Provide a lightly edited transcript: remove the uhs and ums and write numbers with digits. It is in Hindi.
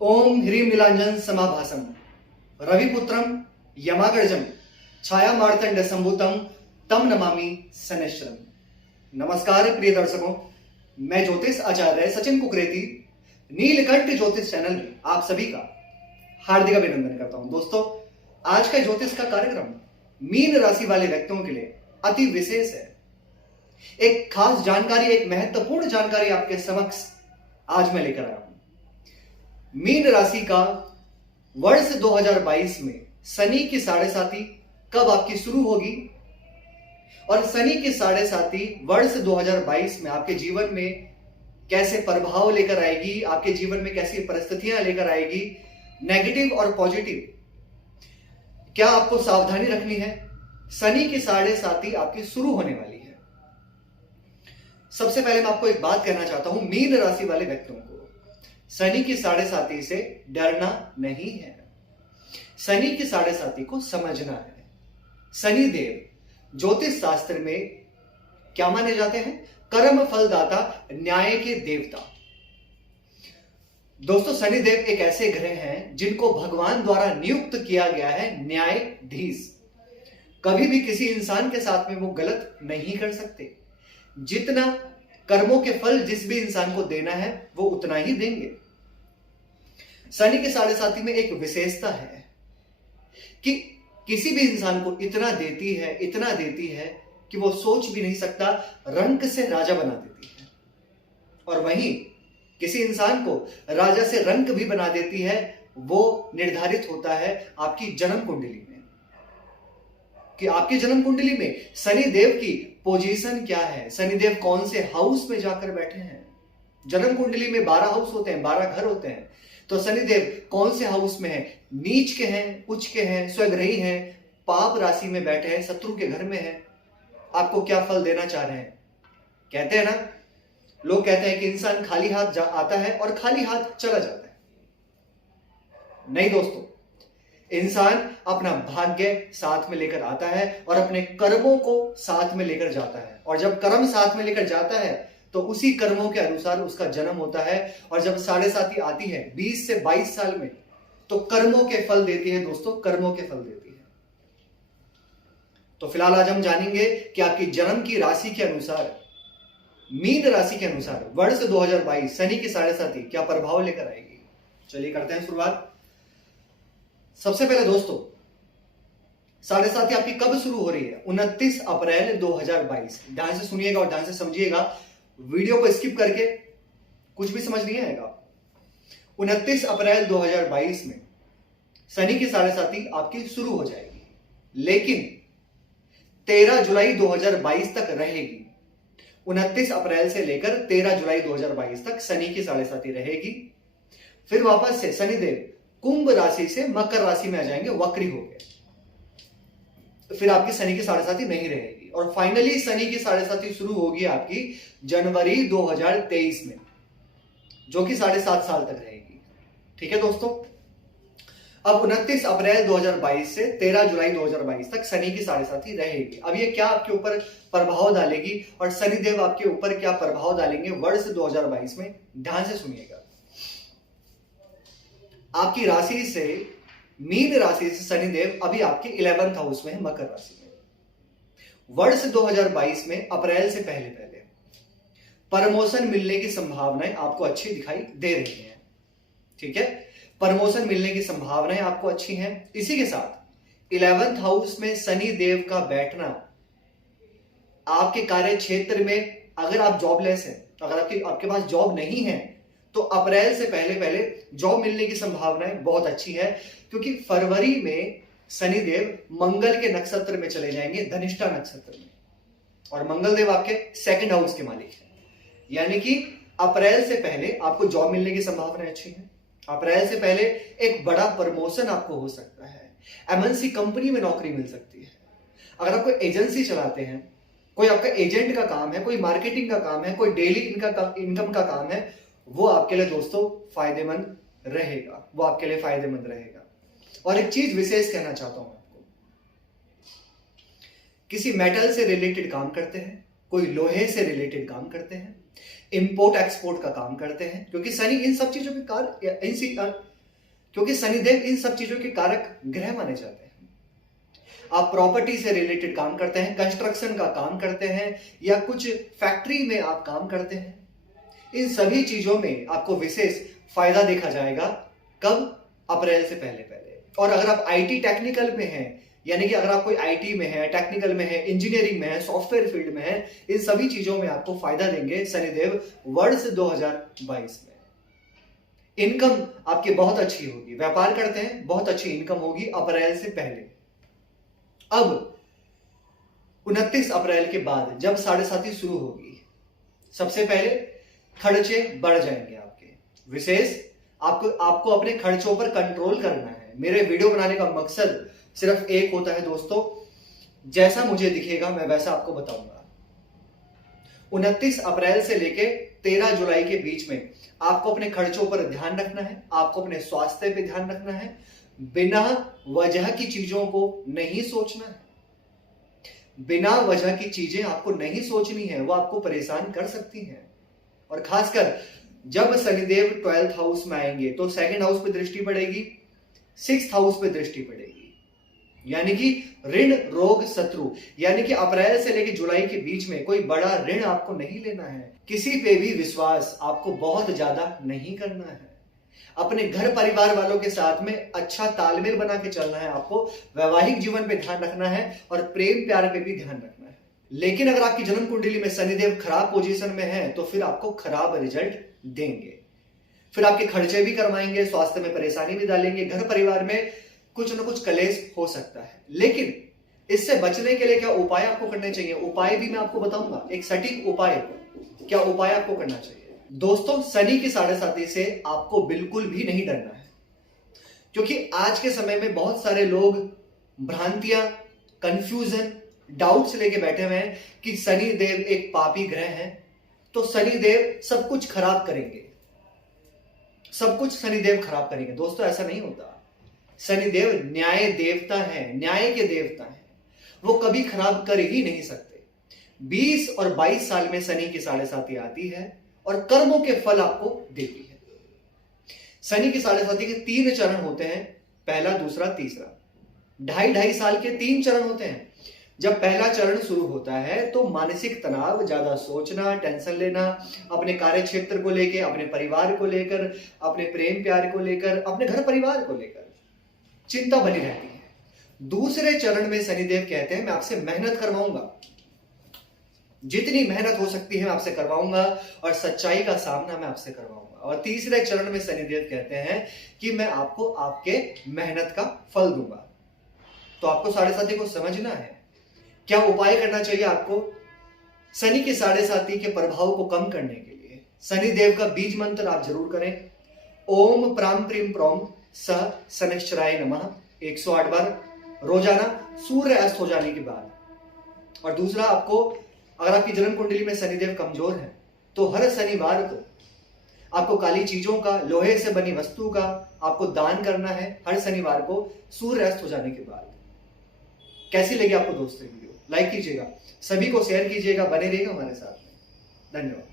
ओम ह्रीं नीलांजन समाभासम रविपुत्रम यमाग्रजम छाया मार्तंड संभूतम तम नमामि शनैश्चरम। नमस्कार प्रिय दर्शकों, मैं ज्योतिष आचार्य सचिन कुकरेती नीलकंठ ज्योतिष चैनल में आप सभी का हार्दिक अभिनंदन करता हूं। दोस्तों, आज का ज्योतिष का कार्यक्रम मीन राशि वाले व्यक्तियों के लिए अति विशेष है। एक खास जानकारी, एक महत्वपूर्ण जानकारी आपके समक्ष आज मैं लेकर आया हूं। मीन राशि का वर्ष 2022 में शनि की साढ़ेसाती कब आपकी शुरू होगी और शनि की साढ़ेसाती वर्ष 2022 में आपके जीवन में कैसे प्रभाव लेकर आएगी, आपके जीवन में कैसी परिस्थितियां लेकर आएगी, नेगेटिव और पॉजिटिव, क्या आपको सावधानी रखनी है। शनि की साढ़ेसाती आपकी शुरू होने वाली है। सबसे पहले मैं आपको एक बात कहना चाहता हूं, मीन राशि वाले व्यक्तियों को शनि की साढ़ेसाती से डरना नहीं है, शनि की साढ़ेसाती को समझना है। शनि देव ज्योतिष शास्त्र में क्या माने जाते हैं? कर्म फलदाता, न्याय के देवता। दोस्तों, शनिदेव एक ऐसे ग्रह हैं जिनको भगवान द्वारा नियुक्त किया गया है न्यायाधीश। कभी भी किसी इंसान के साथ में वो गलत नहीं कर सकते। जितना कर्मों के फल जिस भी इंसान को देना है वो उतना ही देंगे। शनि के साढ़ेसाती में एक विशेषता है कि किसी भी इंसान को इतना देती है कि वो सोच भी नहीं सकता, रंक से राजा बना देती है। और वहीं किसी इंसान को राजा से रंक भी बना देती है। वो निर्धारित होता है आपकी जन्म कुंडली में कि आपकी जन्म कुंडली में शनिदेव की पोजीशन क्या है, शनिदेव कौन से हाउस में जाकर बैठे हैं। जन्म कुंडली में 12 हाउस होते हैं, 12 घर होते हैं। तो शनिदेव कौन से हाउस में है? नीच के हैं, उच्च के हैं, स्वग्रही हैं, पाप राशि में बैठे हैं, शत्रु के घर में है। आपको क्या फल देना चाह रहे हैं? कहते हैं ना, लोग कहते हैं कि इंसान खाली हाथ आता है और खाली हाथ चला जाता है। नहीं दोस्तों, इंसान अपना भाग्य साथ में लेकर आता है और अपने कर्मों को साथ में लेकर जाता है। और जब कर्म साथ में लेकर जाता है तो उसी कर्मों के अनुसार उसका जन्म होता है। और जब साढ़ेसाती आती है 20 से 22 साल में, तो कर्मों के फल देती है। दोस्तों, कर्मों के फल देती है। तो फिलहाल आज हम जानेंगे कि आपकी जन्म की राशि के अनुसार, मीन राशि के अनुसार वर्ष 2022 शनि की साढ़ेसाती क्या प्रभाव लेकर आएगी। चलिए करते हैं शुरुआत। सबसे पहले दोस्तों, साढ़ेसाती आपकी कब शुरू हो रही है? 29 अप्रैल 2022। ध्यान से सुनिएगा और ध्यान से समझिएगा, वीडियो को स्किप करके कुछ भी समझ नहीं आएगा। 29 अप्रैल 2022 में शनि की साढ़ेसाती आपकी शुरू हो जाएगी, लेकिन 13 जुलाई 2022 तक रहेगी। 29 अप्रैल से लेकर 13 जुलाई 2022 तक शनि की साढ़ेसाती रहेगी। फिर वापस से शनिदेव कुंभ राशि से मकर राशि में आ जाएंगे, वक्री हो गए। फिर आपकी शनि की साढ़ेसाती नहीं रहेगी और फाइनली शनि की साढ़ेसाती शुरू होगी आपकी जनवरी 2023 में, जो कि 7.5 साल तक रहेगी। ठीक है दोस्तों, अब 29 अप्रैल 2022 से 13 जुलाई 2022 तक शनि की साढ़ेसाती रहेगी। अब ये क्या आपके ऊपर प्रभाव डालेगी और शनिदेव आपके ऊपर क्या प्रभाव डालेंगे वर्ष 2022 में, ध्यान से सुनिएगा। आपकी राशि से, मीन राशि से शनिदेव अभी आपके 11th हाउस में है, मकर राशि में। वर्ष 2022 में अप्रैल से पहले प्रमोशन मिलने की संभावनाएं आपको अच्छी दिखाई दे रही हैं। ठीक है, प्रमोशन मिलने की संभावनाएं आपको अच्छी हैं। इसी के साथ 11th हाउस में शनि देव का बैठना आपके कार्य क्षेत्र में, अगर आप जॉबलेस हैं, अगर आपके पास जॉब नहीं है, तो अप्रैल से पहले जॉब मिलने की संभावनाएं बहुत अच्छी है। क्योंकि फरवरी में शनिदेव मंगल के नक्षत्र में चले जाएंगे, धनिष्ठा नक्षत्र में, और मंगल देव आपके 2nd हाउस के मालिक हैं। यानी कि अप्रैल से पहले आपको जॉब मिलने की संभावनाएं अच्छी हैं। अप्रैल से पहले एक बड़ा प्रमोशन आपको हो सकता है, एमएनसी कंपनी में नौकरी मिल सकती है। अगर आप कोई एजेंसी चलाते हैं, कोई आपका एजेंट का काम है, कोई मार्केटिंग का काम है, कोई डेली इनकम का काम है, वो आपके लिए दोस्तों फायदेमंद रहेगा, वो आपके लिए फायदेमंद रहेगा। और एक चीज विशेष कहना चाहता हूं आपको, किसी मेटल से रिलेटेड काम करते हैं, कोई लोहे से रिलेटेड काम करते हैं, इंपोर्ट एक्सपोर्ट का काम करते हैं, क्योंकि शनि इन सब चीजों के क्योंकि शनिदेव इन सब चीजों के कारक ग्रह माने जाते हैं। आप प्रॉपर्टी से रिलेटेड काम करते हैं, कंस्ट्रक्शन का काम करते हैं, या कुछ फैक्ट्री में आप काम करते हैं, इन सभी चीजों में आपको विशेष फायदा देखा जाएगा। कब? अप्रैल से पहले पहले। और अगर आप आईटी टेक्निकल में हैं, यानी कि अगर आप कोई आईटी में है, टेक्निकल में है, इंजीनियरिंग में है, सॉफ्टवेयर फील्ड में है, इन सभी चीजों में आपको फायदा देंगे शनिदेव वर्ष 2022 में। इनकम आपकी बहुत अच्छी होगी, व्यापार करते हैं बहुत अच्छी इनकम होगी अप्रैल से पहले। अब 29 अप्रैल के बाद जब साढ़े साथी शुरू होगी, सबसे पहले खर्चे बढ़ जाएंगे आपके। विशेष आपको अपने खर्चों पर कंट्रोल करना है। मेरे वीडियो बनाने का मकसद सिर्फ एक होता है दोस्तों, जैसा मुझे दिखेगा मैं वैसा आपको बताऊंगा। 29 अप्रैल से लेके 13 जुलाई के बीच में आपको अपने खर्चों पर ध्यान रखना है, आपको अपने स्वास्थ्य पे ध्यान रखना है, बिना वजह की चीजों को नहीं सोचना है। बिना वजह की चीजें आपको नहीं सोचनी है, वो आपको परेशान कर सकती हैं। और खासकर जब शनिदेव 12th हाउस में आएंगे तो 2nd हाउस पे दृष्टि पड़ेगी, 6th हाउस पे दृष्टि पड़ेगी, यानी कि ऋण रोग शत्रु, यानी कि अप्रैल से लेकर जुलाई के बीच में कोई बड़ा ऋण आपको नहीं लेना है। किसी पे भी विश्वास आपको बहुत ज्यादा नहीं करना है। अपने घर परिवार वालों के साथ में अच्छा तालमेल बना के चलना है आपको। वैवाहिक जीवन पे ध्यान रखना है और प्रेम प्यार पे भी ध्यान रखना है। लेकिन अगर आपकी जन्म कुंडली में शनिदेव खराब पोजीशन में है तो फिर आपको खराब रिजल्ट देंगे। फिर आपके खर्चे भी करवाएंगे, स्वास्थ्य में परेशानी भी डालेंगे, घर परिवार में कुछ ना कुछ कलेश हो सकता है। लेकिन इससे बचने के लिए क्या उपाय आपको करने चाहिए, उपाय भी मैं आपको बताऊंगा। एक सटीक उपाय, क्या उपाय आपको करना चाहिए। दोस्तों, शनि की 7.5 से आपको बिल्कुल भी नहीं डरना है, क्योंकि आज के समय में बहुत सारे लोग भ्रांतियां, कंफ्यूजन, डाउट्स लेके बैठे हुए हैं कि शनि देव एक पापी ग्रह है, तो शनि देव सब कुछ खराब करेंगे, सब कुछ शनिदेव खराब करेंगे। दोस्तों, ऐसा नहीं होता। शनिदेव न्याय देवता है, न्याय के देवता है, वो कभी खराब कर ही नहीं सकते। 20 और 22 साल में शनि की 7.5 आती है और कर्मों के फल आपको देती है। शनि की 7.5 के 3 चरण होते हैं, पहला, दूसरा, तीसरा। 2.5 साल के 3 चरण होते हैं। जब पहला चरण शुरू होता है तो मानसिक तनाव, ज्यादा सोचना, टेंशन लेना, अपने कार्य क्षेत्र को लेकर, अपने परिवार को लेकर, अपने प्रेम प्यार को लेकर, अपने घर परिवार को लेकर चिंता बनी रहती है। दूसरे चरण में शनिदेव कहते हैं मैं आपसे मेहनत करवाऊंगा, जितनी मेहनत हो सकती है मैं आपसे करवाऊंगा और सच्चाई का सामना मैं आपसे करवाऊंगा। और तीसरे चरण में शनिदेव कहते हैं कि मैं आपको आपके मेहनत का फल दूंगा। तो आपको 7.5 को समझना है, क्या उपाय करना चाहिए आपको शनि की 7.5 के प्रभाव को कम करने के लिए। शनिदेव का बीज मंत्र आप जरूर करें, ओम प्राम प्रीम प्रोम सह शनिश्चराय नमः 108 बार रोजाना सूर्य अस्त हो जाने के बाद। और दूसरा, आपको अगर आपकी जन्म कुंडली में शनिदेव कमजोर है तो हर शनिवार को आपको काली चीजों का, लोहे से बनी वस्तु का आपको दान करना है, हर शनिवार को सूर्य अस्त हो जाने के बाद। कैसी लगी आपको दोस्तों वीडियो? लाइक कीजिएगा, सभी को शेयर कीजिएगा, बने रहिएगा हमारे साथ में। धन्यवाद।